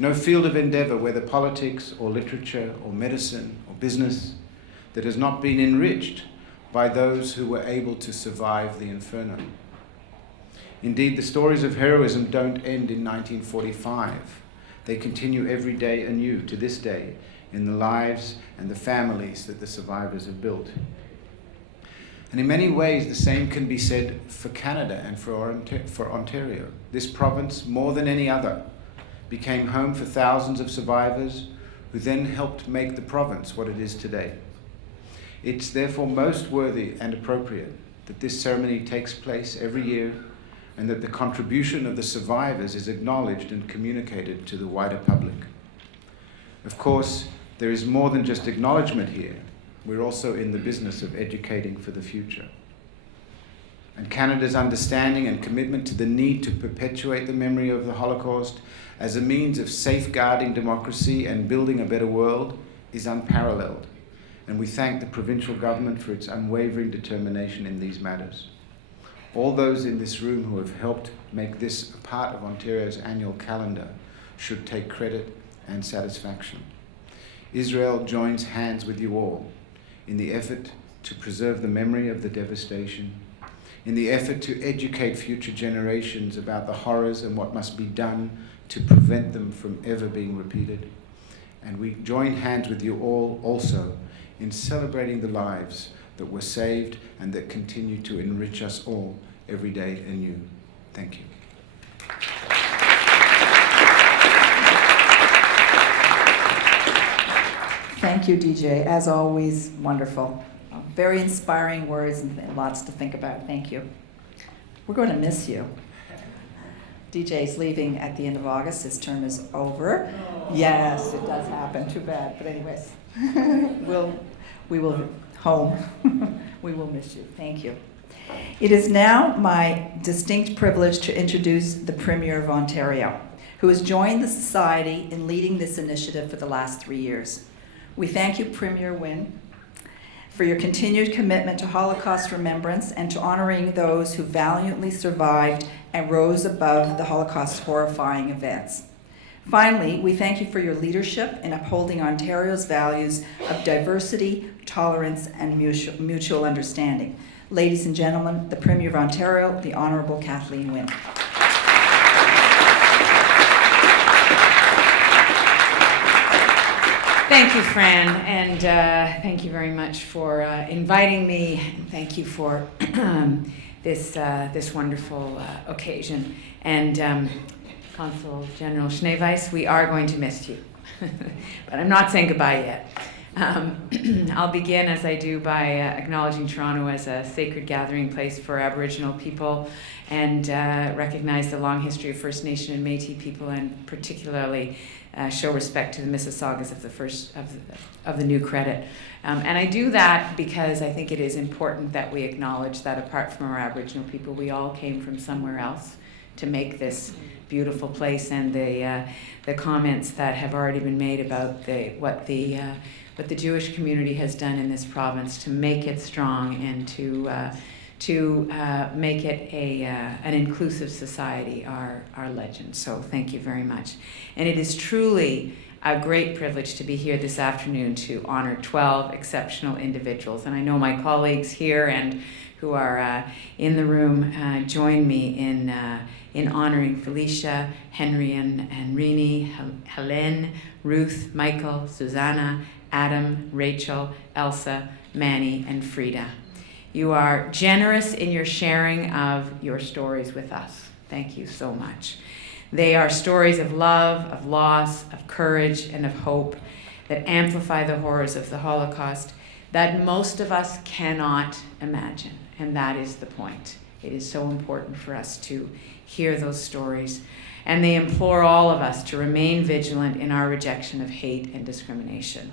No field of endeavor, whether politics or literature or medicine or business, that has not been enriched by those who were able to survive the inferno. Indeed, the stories of heroism don't end in 1945. They continue every day anew, to this day, in the lives and the families that the survivors have built. And in many ways, the same can be said for Canada and for Ontario. This province, more than any other, became home for thousands of survivors who then helped make the province what it is today. It's therefore most worthy and appropriate that this ceremony takes place every year and that the contribution of the survivors is acknowledged and communicated to the wider public. Of course, there is more than just acknowledgement here. We're also in the business of educating for the future. And Canada's understanding and commitment to the need to perpetuate the memory of the Holocaust as a means of safeguarding democracy and building a better world is unparalleled. And we thank the provincial government for its unwavering determination in these matters. All those in this room who have helped make this a part of Ontario's annual calendar should take credit and satisfaction. Israel joins hands with you all in the effort to preserve the memory of the devastation, in the effort to educate future generations about the horrors and what must be done to prevent them from ever being repeated. And we join hands with you all also in celebrating the lives that were saved and that continue to enrich us all every day anew. Thank you. Thank you, DJ. As always, wonderful. Very inspiring words and lots to think about. Thank you. We're going to miss you. DJ's leaving at the end of August. His term is over. Yes, it does happen. Too bad. But anyways, we will home. We will miss you. Thank you. It is now my distinct privilege to introduce the Premier of Ontario, who has joined the Society in leading this initiative for the last 3 years. We thank you, Premier Wynne, for your continued commitment to Holocaust remembrance and to honoring those who valiantly survived and rose above the Holocaust's horrifying events. Finally, we thank you for your leadership in upholding Ontario's values of diversity, tolerance, and mutual understanding. Ladies and gentlemen, the Premier of Ontario, the Honourable Kathleen Wynne. Thank you, Fran, and thank you very much for inviting me, and thank you for this wonderful occasion. And Consul General Schneeweiss, we are going to miss you, but I'm not saying goodbye yet. I'll begin, as I do, by acknowledging Toronto as a sacred gathering place for Aboriginal people and recognize the long history of First Nation and Métis people, and particularly show respect to the Mississaugas of the new credit. And I do that because I think it is important that we acknowledge that apart from our Aboriginal people, we all came from somewhere else to make this beautiful place, and the comments that have already been made about what the Jewish community has done in this province to make it strong and to make it an inclusive society are legends. So thank you very much. And it is truly a great privilege to be here this afternoon to honor 12 exceptional individuals. And I know my colleagues here and who are in the room join me in honoring Felicia, Henry and Rini, Helene, Ruth, Michael, Susanna, Adam, Rachel, Elsa, Manny, and Frida. You are generous in your sharing of your stories with us. Thank you so much. They are stories of love, of loss, of courage, and of hope that amplify the horrors of the Holocaust that most of us cannot imagine. And that is the point. It is so important for us to hear those stories. And they implore all of us to remain vigilant in our rejection of hate and discrimination.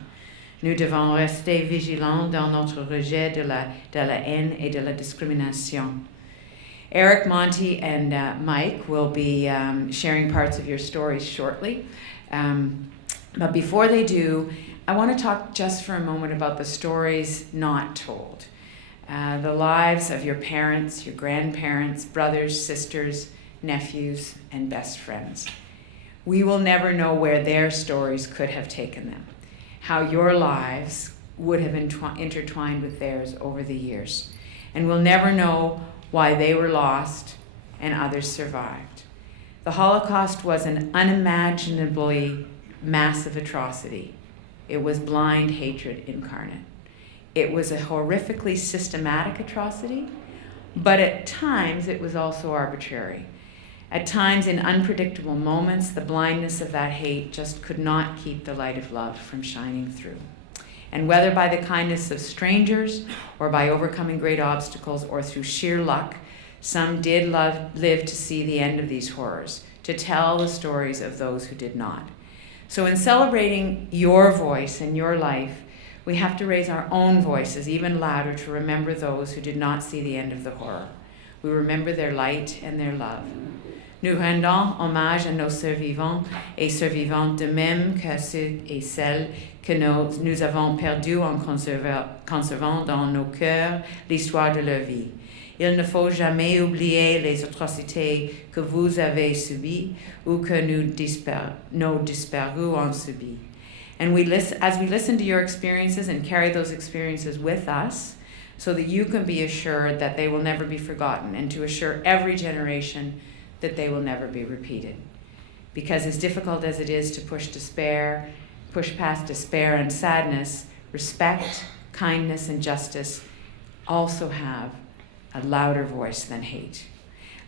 Nous devons rester vigilants dans notre rejet de la haine et de la discrimination. Eric, Monty, and Mike will be sharing parts of your stories shortly. But before they do, I want to talk just for a moment about the stories not told. The lives of your parents, your grandparents, brothers, sisters, nephews, and best friends. We will never know where their stories could have taken them, how your lives would have intertwined with theirs over the years. And we'll never know why they were lost and others survived. The Holocaust was an unimaginably massive atrocity. It was blind hatred incarnate. It was a horrifically systematic atrocity, but at times it was also arbitrary. At times, in unpredictable moments, the blindness of that hate just could not keep the light of love from shining through. And whether by the kindness of strangers, or by overcoming great obstacles, or through sheer luck, some did live to see the end of these horrors, to tell the stories of those who did not. So in celebrating your voice and your life, we have to raise our own voices even louder to remember those who did not see the end of the horror. We remember their light and their love. Nous rendons hommage à nos survivants et survivantes de même que ceux et celles que nous avons perdus en conservant dans nos cœurs l'histoire de leur vie. Il ne faut jamais oublier les atrocités que vous avez subies ou que nos disparus ont subies. And as we listen to your experiences and carry those experiences with us, so that you can be assured that they will never be forgotten, and to assure every generation that they will never be repeated. Because as difficult as it is to push past despair and sadness, respect, kindness, and justice also have a louder voice than hate.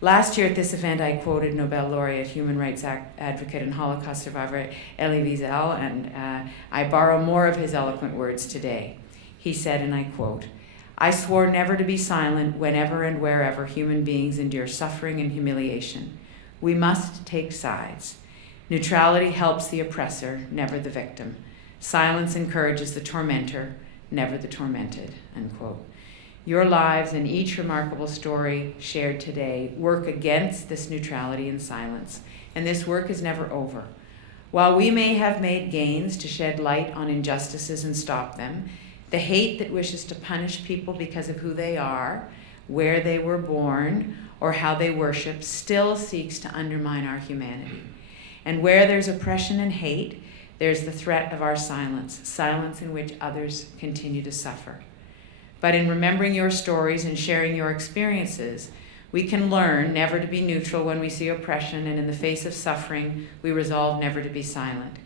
Last year at this event, I quoted Nobel laureate, human rights advocate, and Holocaust survivor Elie Wiesel, and I borrow more of his eloquent words today. He said, and I quote, "I swore never to be silent whenever and wherever human beings endure suffering and humiliation. We must take sides. Neutrality helps the oppressor, never the victim. Silence encourages the tormentor, never the tormented," unquote. Your lives and each remarkable story shared today work against this neutrality and silence, and this work is never over. While we may have made gains to shed light on injustices and stop them, the hate that wishes to punish people because of who they are, where they were born, or how they worship still seeks to undermine our humanity. And where there's oppression and hate, there's the threat of our silence, silence in which others continue to suffer. But in remembering your stories and sharing your experiences, we can learn never to be neutral when we see oppression, and in the face of suffering, we resolve never to be silent.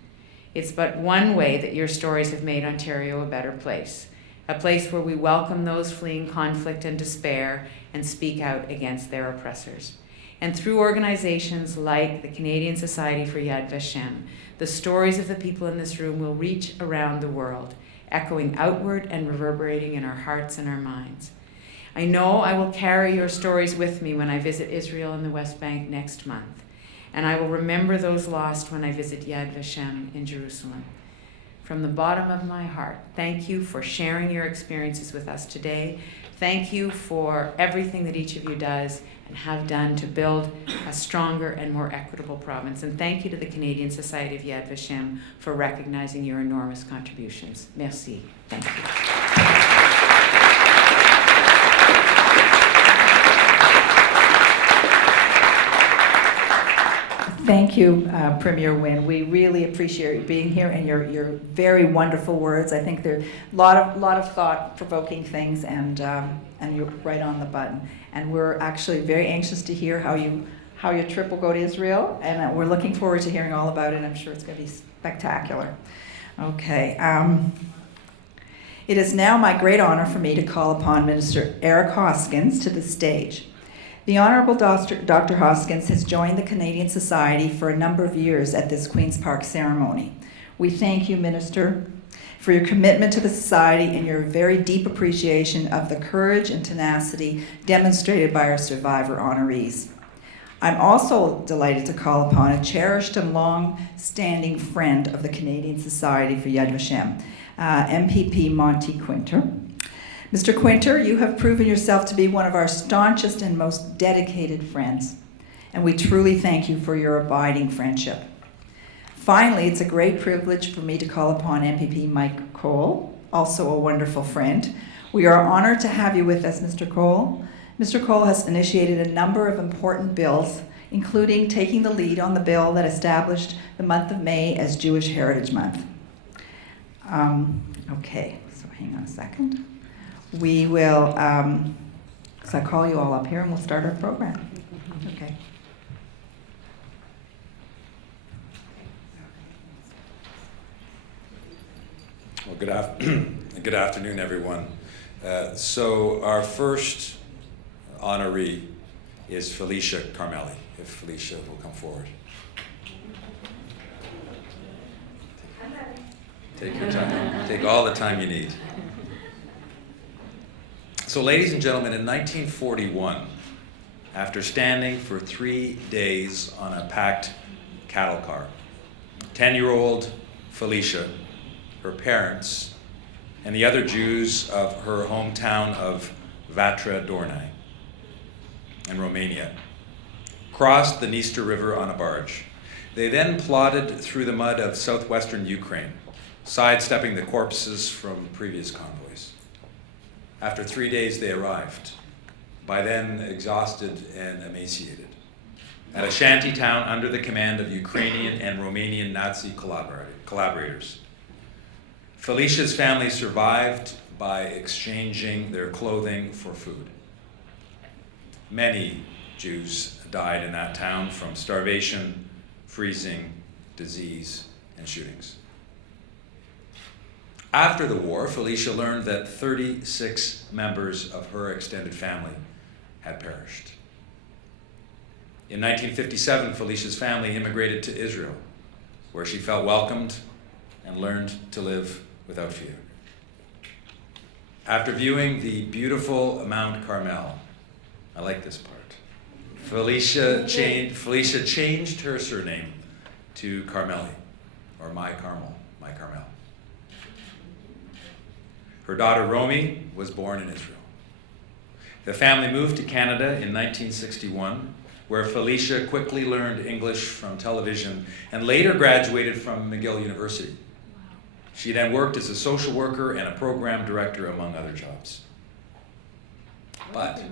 It's but one way that your stories have made Ontario a better place, a place where we welcome those fleeing conflict and despair and speak out against their oppressors. And through organizations like the Canadian Society for Yad Vashem, the stories of the people in this room will reach around the world, echoing outward and reverberating in our hearts and our minds. I know I will carry your stories with me when I visit Israel and the West Bank next month. And I will remember those lost when I visit Yad Vashem in Jerusalem. From the bottom of my heart, thank you for sharing your experiences with us today. Thank you for everything that each of you does and have done to build a stronger and more equitable province. And thank you to the Canadian Society of Yad Vashem for recognizing your enormous contributions. Merci. Thank you. Thank you, Premier Wynne. We really appreciate you being here and your very wonderful words. I think there are a lot of thought-provoking things, and you're right on the button. And we're actually very anxious to hear how your trip will go to Israel, and we're looking forward to hearing all about it. I'm sure it's going to be spectacular. Okay. It is now my great honor for me to call upon Minister Eric Hoskins to the stage. The Honourable Dr. Hoskins has joined the Canadian Society for a number of years at this Queen's Park ceremony. We thank you, Minister, for your commitment to the Society and your very deep appreciation of the courage and tenacity demonstrated by our survivor honorees. I'm also delighted to call upon a cherished and long-standing friend of the Canadian Society for Yad Vashem, MPP Monty Quinter. Mr. Quinter, you have proven yourself to be one of our staunchest and most dedicated friends, and we truly thank you for your abiding friendship. Finally, it's a great privilege for me to call upon MPP Mike Cole, also a wonderful friend. We are honored to have you with us, Mr. Cole. Mr. Cole has initiated a number of important bills including taking the lead on the bill that established the month of May as Jewish Heritage Month. Okay, so hang on a second. We will, so I'll call you all up here and we'll start our program. Okay. Well, good afternoon, everyone. So our first honoree is Felicia Carmelli, if Felicia will come forward. Take your time. Take all the time you need. So, ladies and gentlemen, in 1941, after standing for 3 days on a packed cattle car, 10-year-old Felicia, her parents, and the other Jews of her hometown of Vatra Dornei in Romania crossed the Dniester River on a barge. They then plodded through the mud of southwestern Ukraine, sidestepping the corpses from previous convoys. After 3 days, they arrived, by then exhausted and emaciated, at a shanty town under the command of Ukrainian and Romanian Nazi collaborators. Felicia's family survived by exchanging their clothing for food. Many Jews died in that town from starvation, freezing, disease, and shootings. After the war, Felicia learned that 36 members of her extended family had perished. In 1957, Felicia's family immigrated to Israel, where she felt welcomed and learned to live without fear. After viewing the beautiful Mount Carmel, I like this part, Felicia changed her surname to Carmeli, or My Carmel. Her daughter Romy was born in Israel. The family moved to Canada in 1961, where Felicia quickly learned English from television and later graduated from McGill University. She then worked as a social worker and a program director, among other jobs. But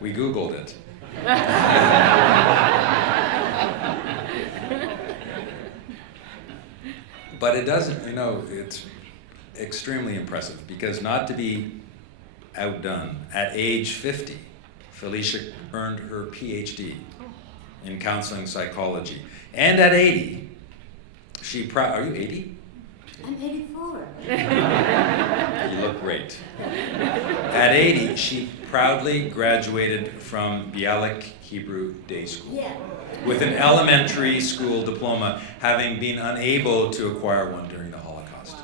we Googled it. But it doesn't, it's extremely impressive, because not to be outdone, at age 50, Felicia earned her PhD in counseling psychology. And at 80, are you 80? I'm 84. You look great. At 80, she proudly graduated from Bialik Hebrew Day School. Yeah. With an elementary school diploma, having been unable to acquire one during the Holocaust.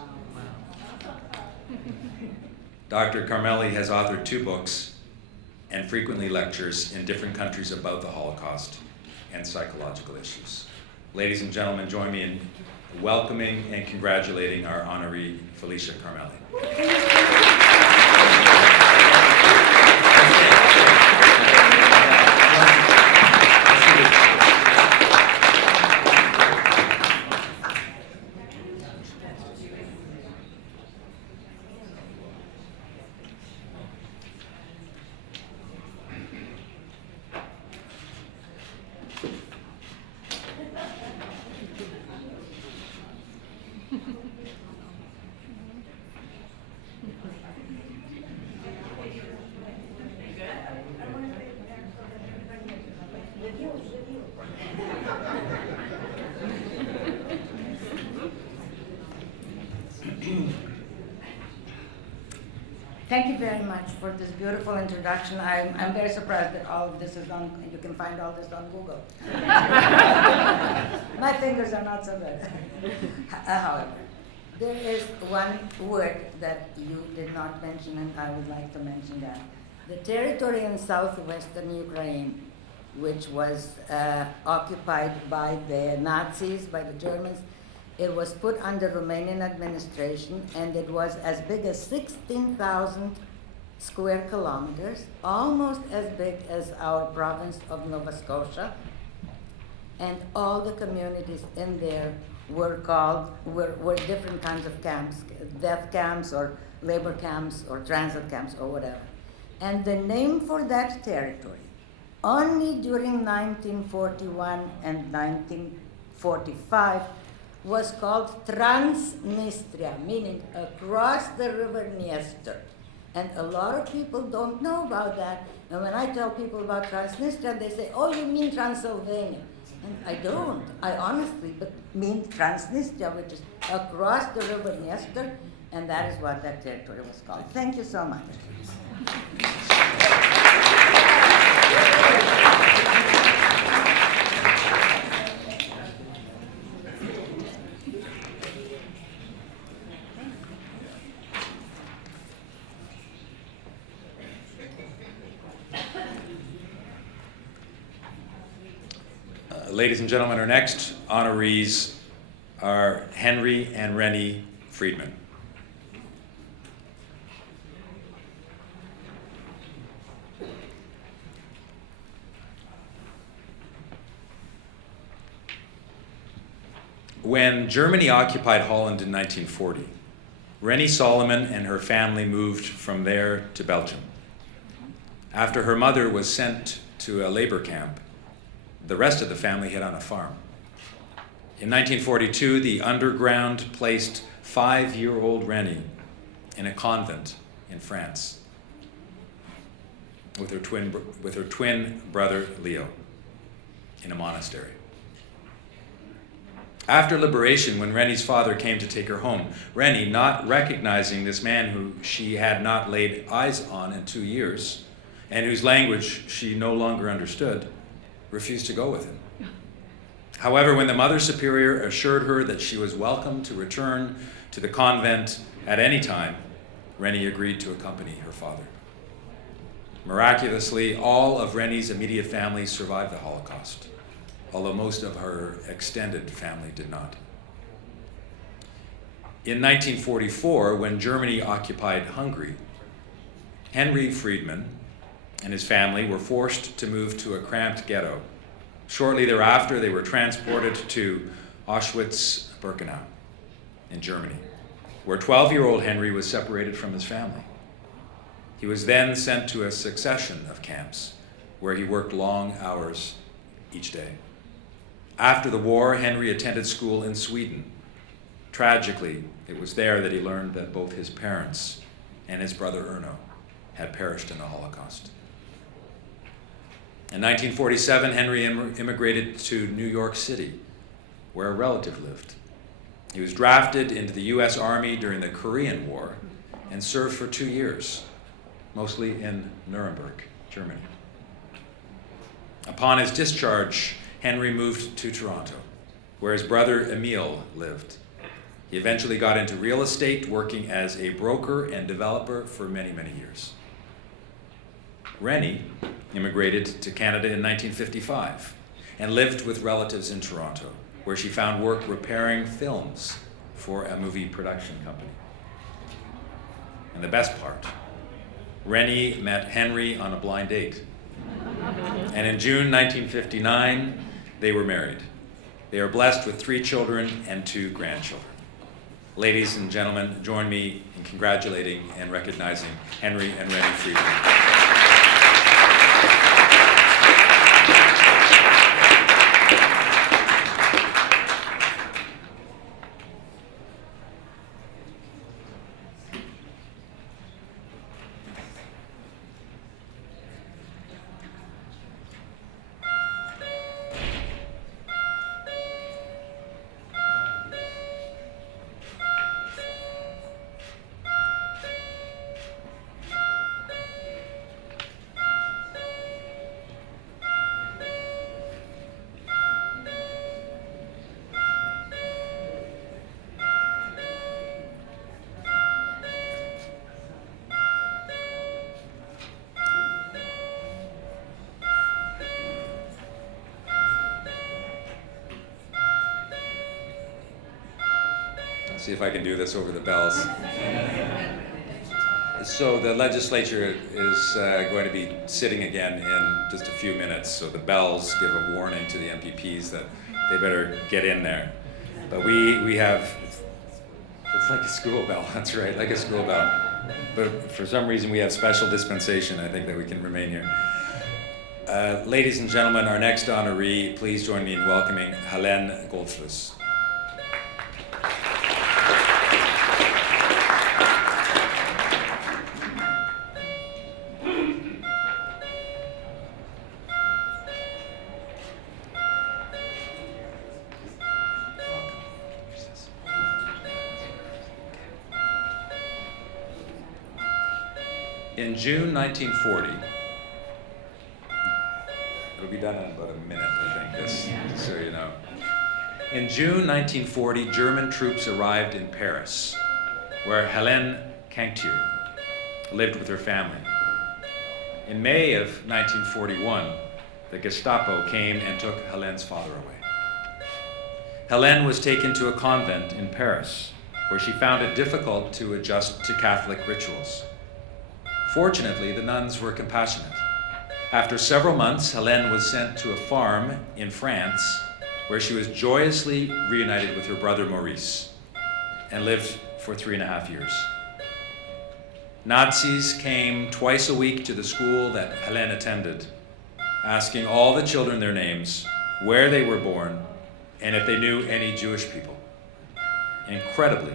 Dr. Carmelli has authored 2 books and frequently lectures in different countries about the Holocaust and psychological issues. Ladies and gentlemen, join me in welcoming and congratulating our honoree, Felicia Carmelli. Thank you very much for this beautiful introduction. I'm very surprised that all of this is you can find all this on Google. My fingers are not so good. However, there is one word that you did not mention, and I would like to mention that. The territory in southwestern Ukraine, which was occupied by the Nazis, by the Germans, it was put under Romanian administration, and it was as big as 16,000 square kilometers, almost as big as our province of Nova Scotia. And all the communities in there were different kinds of camps, death camps or labor camps or transit camps or whatever. And the name for that territory, only during 1941 and 1945, was called Transnistria, meaning across the river Dniester. And a lot of people don't know about that. And when I tell people about Transnistria, they say, oh, you mean Transylvania. And I don't. I honestly mean Transnistria, which is across the river Dniester, and that is what that territory was called. Thank you so much. Ladies and gentlemen, our next honorees are Henry and Rennie Friedman. When Germany occupied Holland in 1940, Rennie Solomon and her family moved from there to Belgium. After her mother was sent to a labor camp, the rest of the family hid on a farm. In 1942, the underground placed 5-year-old Rennie in a convent in France with her twin brother Leo in a monastery. After liberation, when Rennie's father came to take her home, Rennie, not recognizing this man who she had not laid eyes on in 2 years and whose language she no longer understood, refused to go with him. However, when the Mother Superior assured her that she was welcome to return to the convent at any time, Rennie agreed to accompany her father. Miraculously, all of Rennie's immediate family survived the Holocaust, although most of her extended family did not. In 1944, when Germany occupied Hungary, Henry Friedman and his family were forced to move to a cramped ghetto. Shortly thereafter, they were transported to Auschwitz-Birkenau in Germany, where 12-year-old Henry was separated from his family. He was then sent to a succession of camps where he worked long hours each day. After the war, Henry attended school in Sweden. Tragically, it was there that he learned that both his parents and his brother Erno had perished in the Holocaust. In 1947, Henry immigrated to New York City, where a relative lived. He was drafted into the U.S. Army during the Korean War and served for 2 years, mostly in Nuremberg, Germany. Upon his discharge, Henry moved to Toronto, where his brother Emile lived. He eventually got into real estate, working as a broker and developer for many, many years. Rennie immigrated to Canada in 1955 and lived with relatives in Toronto, where she found work repairing films for a movie production company. And the best part, Rennie met Henry on a blind date. And in June 1959, they were married. They are blessed with 3 children and 2 grandchildren. Ladies and gentlemen, join me in congratulating and recognizing Henry and Rennie Friedman. See if I can do this over the bells. So the legislature is going to be sitting again in just a few minutes, so the bells give a warning to the MPPs that they better get in there. But we have, it's like a school bell, that's right, like a school bell. but for some reason we have special dispensation, I think, that we can remain here. Ladies and gentlemen, our next honoree, please join me in welcoming Helene Goldfuss. In June 1940, it'll be done in about a minute, I think, just so you know. In June 1940, German troops arrived in Paris, where Helene Kanktier lived with her family. In May of 1941, the Gestapo came and took Helene's father away. Helene was taken to a convent in Paris, where she found it difficult to adjust to Catholic rituals. Fortunately, the nuns were compassionate. After several months, Helene was sent to a farm in France, where she was joyously reunited with her brother Maurice and lived for 3.5 years. Nazis came twice a week to the school that Helene attended, asking all the children their names, where they were born, and if they knew any Jewish people. Incredibly,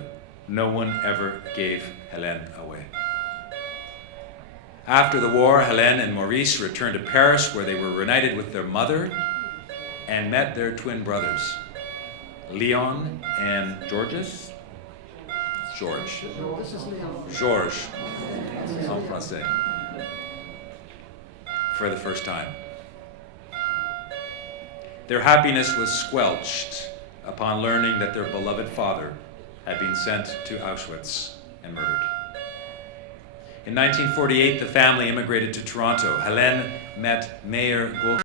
no one ever gave Helene away. After the war, Helene and Maurice returned to Paris, where they were reunited with their mother and met their twin brothers, Leon and Georges? George. Georges, en français, for the first time. Their happiness was squelched upon learning that their beloved father had been sent to Auschwitz and murdered. In 1948, the family immigrated to Toronto. Helene met Mayor Gold.